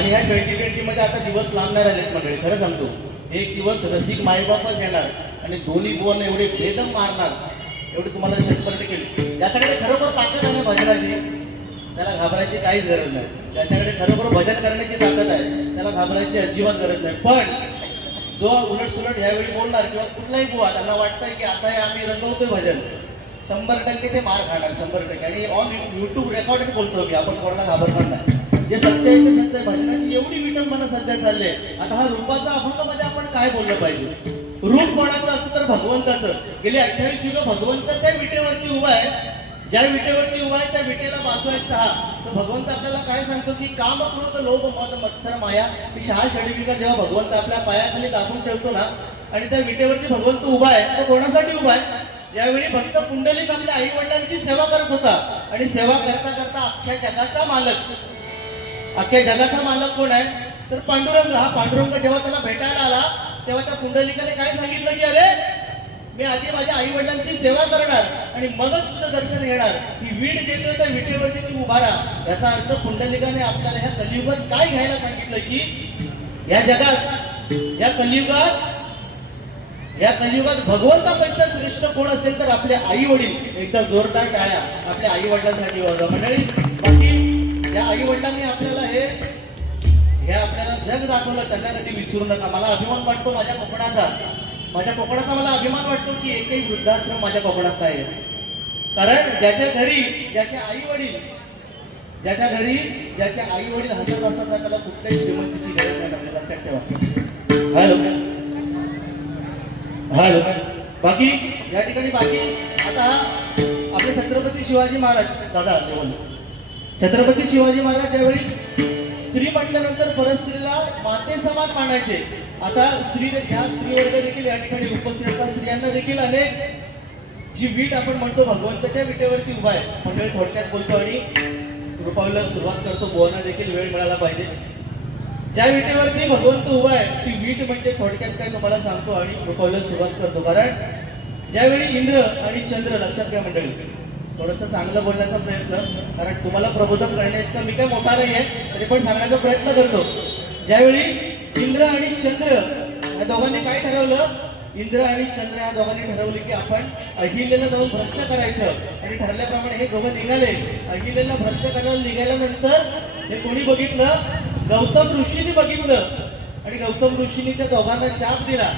आणि ह्या 2020 मध्ये आता दिवस लांबणार आहेत मंडळी. खरं सांगतो, एक दिवस रसिक मायबापच येणार आणि दोन्ही बुवांना एवढे बेदम मारणार, एवढे तुम्हाला 100% ज्याच्याकडे खरोखर ताकद आहे ना भजनाची, त्याला घाबरायची काहीच गरज नाही. ज्याच्याकडे खरोखर भजन करण्याची ताकद आहे त्याला घाबरायची अजिबात गरज नाही. पण जो उलट सुलट ह्यावेळी बोलणार किंवा कुठलाही बुवा त्यांना वाटतंय की आता हे आम्ही रंगवतोय भजन, 100% ते मार खाणार 100%. आणि ऑन युट्यूब रेकॉर्ड बोलतो मी, आपण कोणाला घाबरणार नाही. जे सत्य आहे ते सत्य. भजनाची एवढी विटंबना सध्या चालले. आता हा रूपाचा अभंगामध्ये आपण काय बोललं पाहिजे? रूप कोणाचं असतं तर भगवंताचं. गेली 28 युग भगवंत त्या विटेवरती उभा आहे. ज्या विटेवरती उभा आहे त्या विटेला वाचवायचा हा. तर भगवंत आपल्याला काय सांगतो की काम क्रोध लोभ मद मत्सर माया ही 6 षडविका जेव्हा भगवंत आपल्या पायाखाली दाबून ठेवतो ना, आणि त्या विटेवरती भगवंत उभा आहे, तो कोणासाठी उभा आहे? यावेळी भक्त पुंडलिक आपल्या आई वडिलांची सेवा करत होता. आणि सेवा करता करता अख्ख्या जगाचा मालक कोण आहे? तर पांडुरंग. हा पांडुरंग जेव्हा त्याला भेटायला आला तेव्हा त्या पुंडलिकाने काय सांगितलं की अरे मी आधी माझ्या आई वडिलांची सेवा करणार आणि मगच तुझं दर्शन घेणार. ही वीट देतोय त्या विटेवरती तू उभा राहा. याचा अर्थ पुंडलिकाने आपल्याला ह्या कलियुगात काय घ्यायला सांगितलं की या जगात, या कलियुगात भगवंतापेक्षा श्रेष्ठ कोण असेल तर आपले आई वडील. एकदा जोरदार टाळ्या आपल्या आई वडिलांसाठी वाजवा मंडळी. बाकी या आई वडिलांनी आपल्याला हे आपल्याला जग दाखवलं, त्यांना कधी विसरू नका. मला अभिमान वाटतो माझ्या कोकणाचा मला अभिमान वाटतो की एकही वृद्धाश्रम माझ्या कोकणात आहे. कारण ज्याच्या घरी ज्याचे आई वडील हसत असतात त्याला कुठल्याही श्रीमंतीची गरज नाही. लक्षात ठेवा. हॅलो. बाकी या ठिकाणी आता आपले छत्रपती शिवाजी महाराज दादा छत्रपती शिवाजी महाराज ज्यावेळी स्त्री म्हटल्यानंतर परस्त्रीला माते समाज मानायचे. आता ह्या स्त्री वर्ग देखील या ठिकाणी उपस्थित असतात. स्त्रियांना देखील अनेक जी वीट आपण म्हणतो भगवंताच्या विटेवरती उभा आहे. मंडळी थोडक्यात बोलतो आणि रुपावलीला सुरुवात करतो. बोलणं देखील वेळ मिळाला पाहिजे. ज्या विटेवरती भगवंत उभा आहे ती वीट म्हणजे थोडक्यात काय तुम्हाला सांगतो आणि रुपावलीला सुरुवात करतो. कारण ज्यावेळी इंद्र आणि चंद्र, लक्षात घ्या मंडळी, थोडंसं चांगलं बोलण्याचा प्रयत्न, कारण तुम्हाला प्रबोधन करण्याचा मी काय मोठा नाही आहे तरी पण सांगण्याचा प्रयत्न करतो. ज्यावेळी इंद्र आणि चंद्र या दोघांनी काय ठरवलं? इंद्र आणि चंद्र या दोघांनी ठरवले की आपण अहिल्याला जाऊन भ्रष्ट करायचं. आणि ठरल्याप्रमाणे हे दोघं निघाले. अहिल्याला भ्रष्ट करायला निघाल्यानंतर हे कोणी बघितलं? गौतम ऋषींनी बघितलं. आणि गौतम ऋषींनी त्या दोघांना शाप दिला.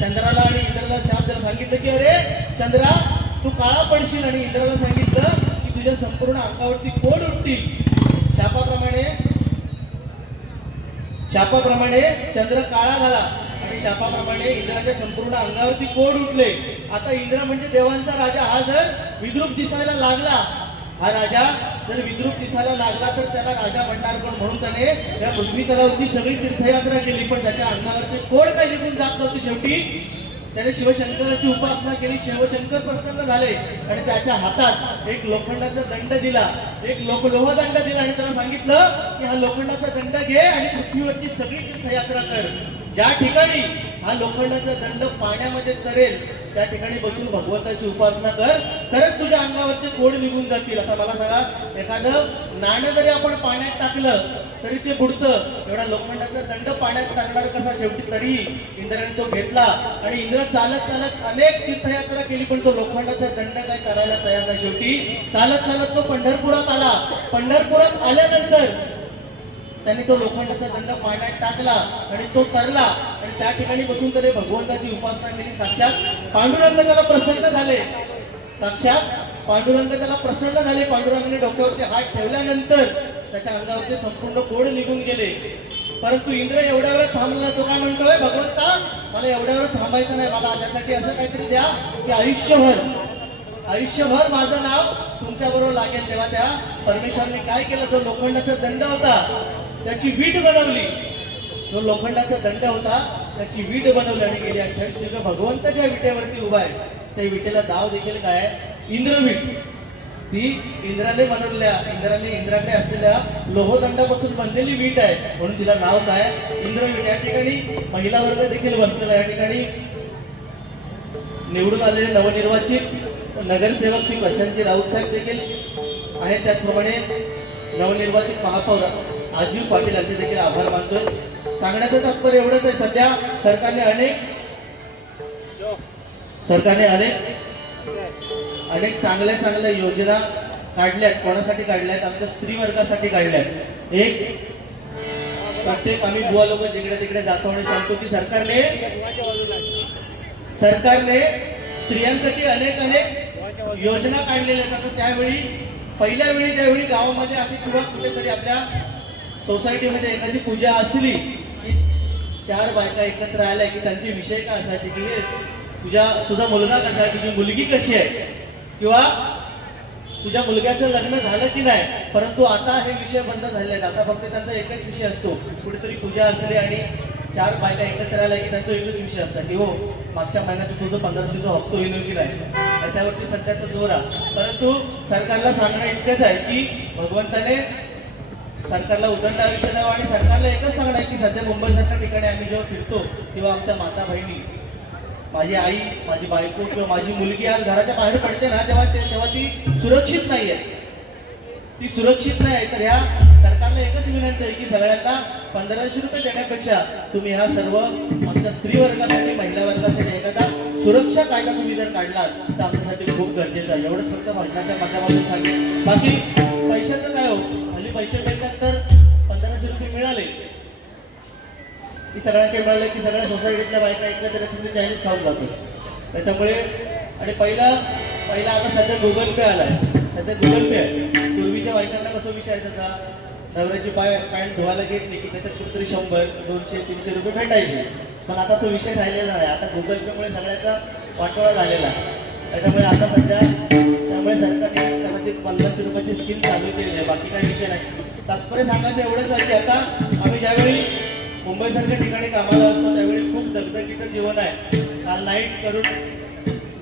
चंद्राला आणि इंद्राला शाप दिला. सांगितलं की अरे चंद्रा तू काळा पडशील. आणि इंद्राला सांगितलं की तुझ्या संपूर्ण अंगावरती कोड उठतील. शापाप्रमाणे चंद्र काळा झाला आणि शापाप्रमाणे इंद्राच्या संपूर्ण अंगावरती कोड उठले. आता इंद्र म्हणजे देवांचा राजा, हा जर विद्रूप दिसायला लागला, हा राजा जर विद्रूप दिसायला लागला तर त्याला राजा म्हणणार कोण? म्हणून त्याने त्या पृथ्वी तलावरती सगळी तीर्थयात्रा केली. पण त्याच्या अंगावरचे कोड काही निघून जात नव्हते. शेवटी त्याने शिवशंकराची उपासना केली. शिवशंकर प्रसन्न झाले आणि त्याच्या हातात एक लोखंडाचा दंड दिला, एक लोहदंड दिला आणि त्याला सांगितलं की हा लोखंडाचा दंड घे आणि पृथ्वीवरची सगळी तीर्थयात्रा कर. ज्या ठिकाणी हा लोखंडाचा दंड पाण्यामध्ये तरेल त्या ठिकाणी बसून भगवंताची उपासना कर, तरच तुझ्या अंगावरचे कोड निघून जातील. आता मला सांगा, एखादं नाणं जरी आपण पाण्यात टाकलं तरी ते बुडतं. एवढा लोखंडाचा दंड पाण्यात टाकणार कसा? शेवटी तरी इंद्राने तो घेतला आणि इंद्र चालत अनेक तीर्थयात्रा केली पण तो लोखंडाचा दंड काय करायला तयार नाही. शेवटी चालत तो पंढरपुरात आला. पंढरपुरात आल्यानंतर त्यांनी तो लोखंडाचा दंड पाण्यात टाकला आणि तो तरला आणि त्या ठिकाणी बसून त्याने भगवंताची उपासना केली. साक्षात पांडुरंग त्याला प्रसन्न झाले. पांडुरंगाने डोक्यावरती हात ठेवल्यानंतर त्याच्या अंगावरती संपूर्ण कोड निघून गेले. परंतु इंद्र एवढ्या वेळ थांबला. तो काय म्हणतोय? भगवंता मला एवढ्या वेळ थांबायचं नाही, मला त्यासाठी असं काहीतरी द्या की आयुष्यभर माझं नाव तुमच्या बरोबर लागेल. तेव्हा त्या परमेश्वरांनी काय केलं? जो लोखंडाचा दंड होता त्याची वीट बनवली. त्याची वीट बनवली आणि गेली 28 युग भगवंत ज्या विटेवरती उभा आहे त्या विटेला नाव देखील काय? इंद्रवीट. ती इंद्राने इंद्राकडे असलेल्या लोहदंडापासून बनलेली वीट आहे म्हणून तिला नाव काय? इंद्रवीट. या ठिकाणी महिला वर्ग देखील बसलेला. या ठिकाणी निवडून आलेले नवनिर्वाचित नगरसेवक श्री प्रशांतजी राऊत साहेब देखील आहेत. त्याचप्रमाणे नवनिर्वाचित महापौर आजीव पाटील यांचे देखील आभार मानतोय। सांगण्याचं तात्पर्य एवढंच आहे, सध्या सरकारने अनेक चांगल्या योजना काढल्यात। कोणासाठी काढल्यात? आमच्या स्त्री वर्गासाठी काढल्यात। एक प्रत्येक आम्ही बुवा लोक जिकडे तिकडे जातो आणि सांगतो की सरकारने स्त्रियांसाठी अनेक योजना काढलेल्या आहेत। त्यावेळी पहिल्या वेळी त्यावेळी गावामध्ये अशी किंवा कुठेतरी आपल्या सोसायटीमध्ये एखादी पूजा असली की 4 बायका एकत्र आल्या की त्यांचे विषय काय असायचे की तुझा मुलगा कसा आहे, तुझी मुलगी कशी आहे, किंवा तुझ्या मुलग्याचं लग्न झालं की नाही। परंतु आता हे विषय बंद झाले आहेत। आता फक्त त्यांचा एकच विषय असतो, कुठेतरी पूजा असली आणि 4 बायका एकत्र आल्या की त्यांचा एकच विषय असतात की हो मागच्या महिन्यात तुझं 1500 हप्ता होईल की नाही, त्याच्यावरती सध्याचा जोर आहे। परंतु सरकारला सांगणं इतकंच आहे की भगवंताने सरकारला उदंड आयुष्य द्यावं आणि सरकारला एकच सांगणं आहे की सध्या मुंबईसारख्या ठिकाणी आम्ही जेव्हा फिरतो तेव्हा आमच्या माता बहिणी, माझी आई, माझी बायको किंवा माझी मुलगी आज घराच्या बाहेर पडते ना तेव्हा ती सुरक्षित नाही आहे, ती सुरक्षित नाही। तर ह्या सरकारला एकच विनंती आहे की सगळ्यांना 1500 रुपये देण्यापेक्षा तुम्ही ह्या सर्व आमच्या स्त्री वर्गासाठी, महिला वर्गासाठी एखादा सुरक्षा कायदा तुम्ही जर काढलात तर आमच्यासाठी खूप गरजेचं आहे। एवढंच फक्त भाषणाच्या माध्यमातून सांगेल। बाकी पैशाचं काय हो, हल्ली पैसे मिळतात तर 1500 रुपये मिळाले की सगळ्यांचे मिळाले की सगळ्या सोसायटीतल्या बायका एकत्र तुम्ही चायनीज खाऊन जातो। त्याच्यामुळे आणि पहिला आता सध्या गुगल पे आलाय, सध्या गुगल पे आहे। पूर्वीच्या बायकांना कसं विषयाचा नवऱ्याची पॅन्ट धुवायला घेतली की त्याच्यात कुठेतरी 100, 200, 300 रुपये भेटायचे, पण आता तो विषय राहिलेला नाही। आता गुगल पेमुळे सगळ्याचा वाटोळा झालेला आहे। त्याच्यामुळे आता सध्या सरकारने कदाचित 1500 रुपयाची स्कीम चालू केली आहे। बाकी काही विषय नाही। तात्पर्य सांगायचं एवढंच आहे की आता आम्ही ज्यावेळी मुंबईसारख्या ठिकाणी कामाला असतो त्यावेळी खूप दगदगीचं जीवन आहे। काल नाईट करून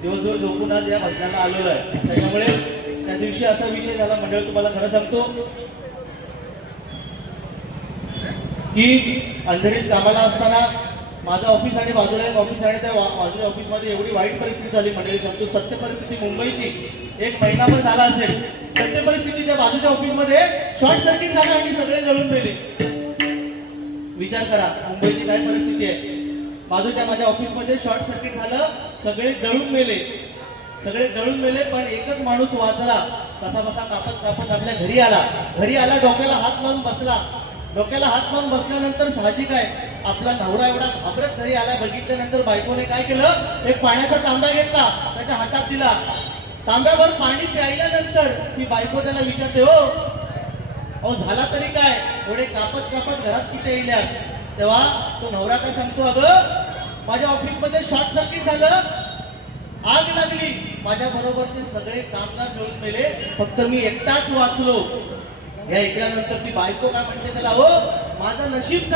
दिवसभर झोपून आज या भजनाला आलेलो आहे। त्याच्यामुळे त्या दिवशी असा विषय झाला मंडळ, तुम्हाला खरं सांगतो की अंधेरीत कामाला असताना माझं ऑफिस आणि बाजूला एक ऑफिस आणि त्या बाजूच्या ऑफिसमध्ये एवढी वाईट परिस्थिती झाली मंडळी, सांगतो सत्य परिस्थिती मुंबईची 1 महिनाभर झाला असेल। सत्य परिस्थिती त्या बाजूच्या ऑफिसमध्ये शॉर्ट सर्किट झालं आणि सगळे जळून गेले। विचार करा मुंबईची काय परिस्थिती आहे। बाजूच्या माझ्या ऑफिसमध्ये शॉर्ट सर्किट झालं, सगळे जळून मेले, पण एकच माणूस वाचला। कसा बसा कापत आपल्या घरी आला, डोक्याला हात लावून बसल्यानंतर साहजिक आहे आपला नवरा एवढा घाबरत घरी आला। बघितल्यानंतर बायकोने काय केलं, एक पाण्याचा तांब्या घेतला, त्याच्या हातात दिला। तांब्यावर पाणी प्यायल्यानंतर ती बायको त्याला विचारते, हो झाला तरी काय, थोडे कापत घरात किती येईल्यात? तेव्हा तो नवरा काय सांगतो, अगं माझ्या ऑफिसमध्ये शॉर्ट सर्किट झालं, आग लागली, माझ्या बरोबरचे सगळे कामगार जळून मेले, फक्त मी एकटाच वाचलो। या ऐकल्यानंतर ती बायको काय म्हणते त्याला, हो माझं नशीब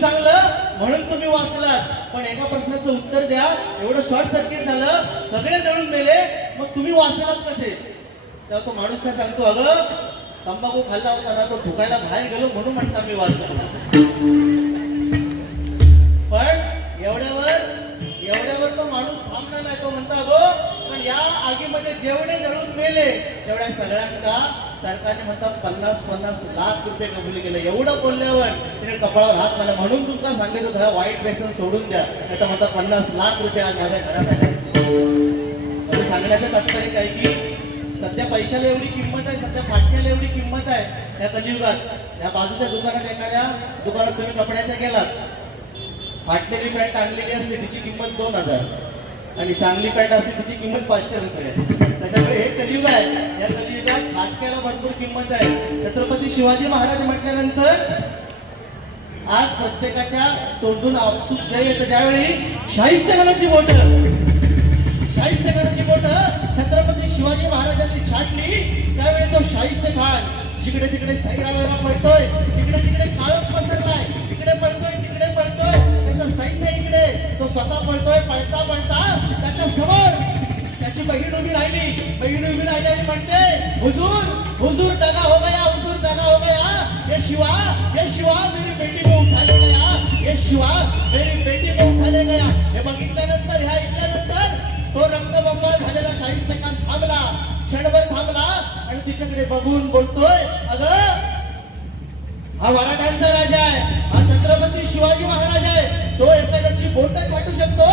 चांगलं म्हणून तुम्ही वाचलात, पण एका प्रश्नाचं उत्तर द्या, एवढं शॉर्ट सर्किट झालं, सगळे जळून मेले, मग तुम्ही वाचलात कसे? तेव्हा तो माणूस काय सांगतो, अगं तंबाखू खाल्ला होता ना, तो ठोकायला बाहेर गेलो म्हणून म्हणता मी वाचलो। पण एवढ्यावर तो माणूस थांबला नाही। तो म्हणता, अगं पण या आगीमध्ये जेवढे जळून मेले तेवढ्या सगळ्यांना सरकारने म्हणतात 50 लाख रुपये कबूल केले। एवढं बोलल्यावर तिने कपाळावर हात मारला, म्हणून तुमचा सांगितलं होतं वाईट व्यसन सोडून द्या, आता म्हणतात 50 लाख रुपये आज माझ्या घरात आले। सांगण्याचं तात्पर्य काय की सध्या पैशाला एवढी किंमत आहे, सध्या फाटक्याला एवढी किंमत आहे या कलियुगात। या बाजूच्या दुकानात, एखाद्या दुकानात तुम्ही कपड्याच्या गेलात, फाटलेली पॅन्ट आणलेली असते तिची किंमत 2000 आणि चांगली पॅन्ट असते तिची किंमत 500 रुपये। त्याच्यामुळे हे कलियुग आहे, या कलियुगात फाटक्याला भरपूर किंमत आहे। छत्रपती शिवाजी महाराज म्हटल्यानंतर आज प्रत्येकाच्या तोंडून आपसूक जय येतं। ज्यावेळी शाहिस्तेखानाची बोट छत्रपती शिवाजी महाराजांनी छाटली, त्यावेळी तो शाहिस्तेखान जिकडे तिकडे सैरावैरा पडतोय, तिकडे काळोख पसरलाय, इकडे पडतोय त्याचं सैन्य, इकडे तो स्वतः पळतोय। पळता त्याच्या समोर त्याची बहीण उभी राहिली आणि म्हणते, हुजूर दगा हो गया, ये शिवा मेरी बेटी को उठा ले गया, ये शिवा मेरी बेटी को उठा ले गया। हे बघितल्यानंतर, ह्या ऐकल्यानंतर तो रक्तबंबाळ झालेला शाहिस्तेखान क्षणभर थांबला आणि तिच्याकडे बघून बोलतोय, अगं हा मराठ्यांचा राजा आहे, हा छत्रपती शिवाजी महाराज आहे. तो एखाद्याची बोट काटू शकतो,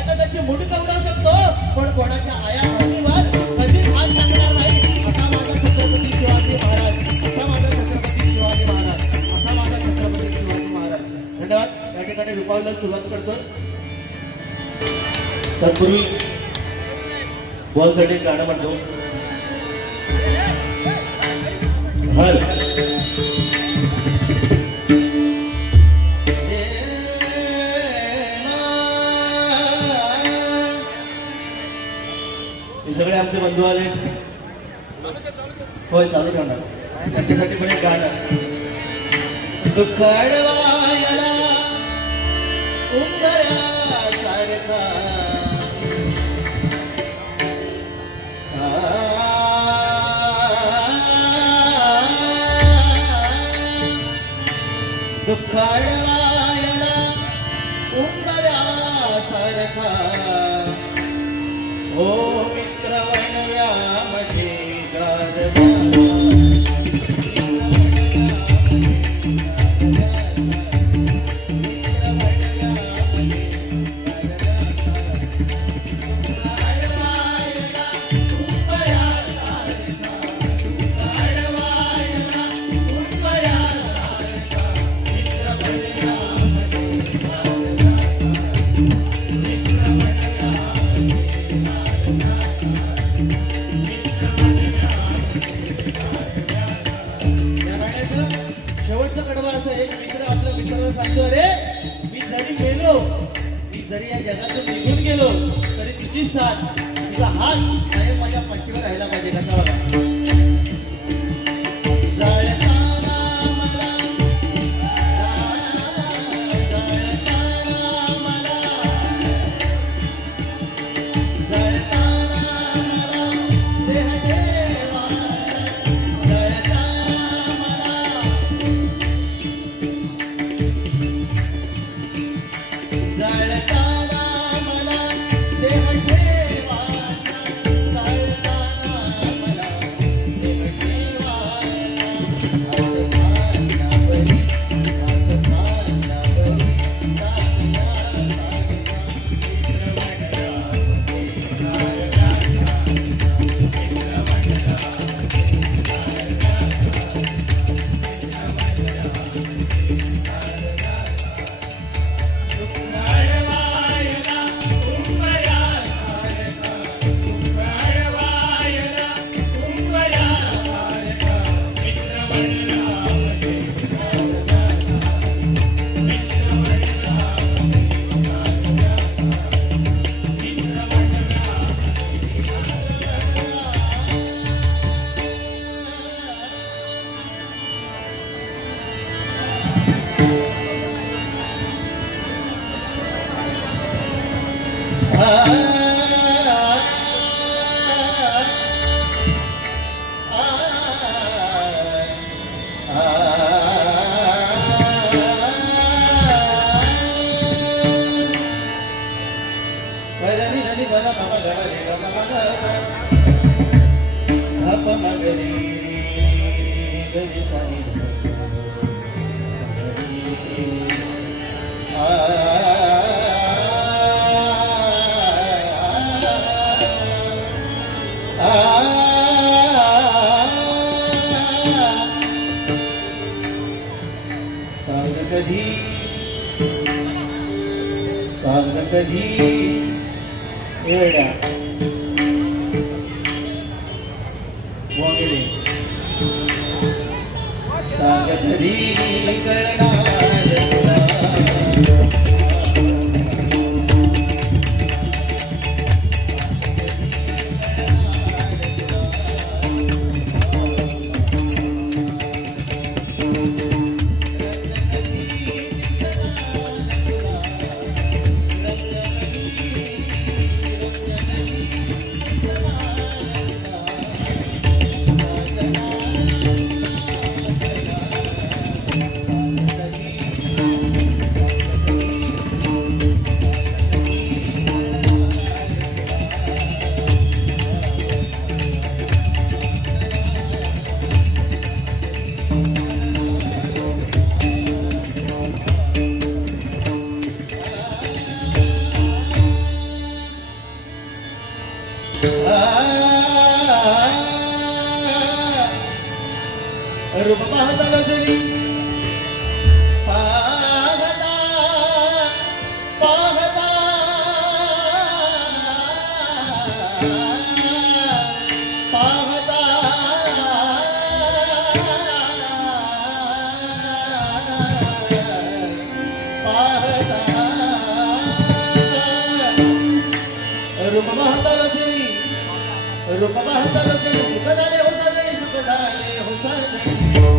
एखाद्याची मुठ कवडावू शकतो, पण कोणाच्या आया भूमीवर कधीच हात टाकणार नाही. असा माझा छत्रपती शिवाजी महाराज, असा माझा छत्रपती शिवाजी महाराज, असा माझा छत्रपती शिवाजी महाराज. धन्यवाद. या ठिकाणी रुपावला सुरुवात करतोय. तत्पूर्वी बॉलसाठी गाणं म्हणतो. हल हे सगळे आमचे बंधू आले. होय, चालू ठेवणार. त्यांच्यासाठी पण एक गाणं. दुःख अडवायला उंबऱ्यासारखा दुःख अडवायला उंबऱ्यासारखा ओ मित्र वणव्यामध्ये गारवा शेवटचा कडवा असा आहे. मित्र आपल्या मित्राला सांगतो, अरे मी जरी मेलो, मी जरी या जगातून निघून गेलो, तरी तुझी साथ, तुझा हात कायम माझ्या पट्टीवर राहायला पाहिजे. कसा बघा. सांग कधी एवढा वगैरे सांग कधी कळणार तुला. रूप पाहता लक्ष्मी रूप पाहता लक्ष्मी सुख झाले हो साजणी सुख झाले हो साजणी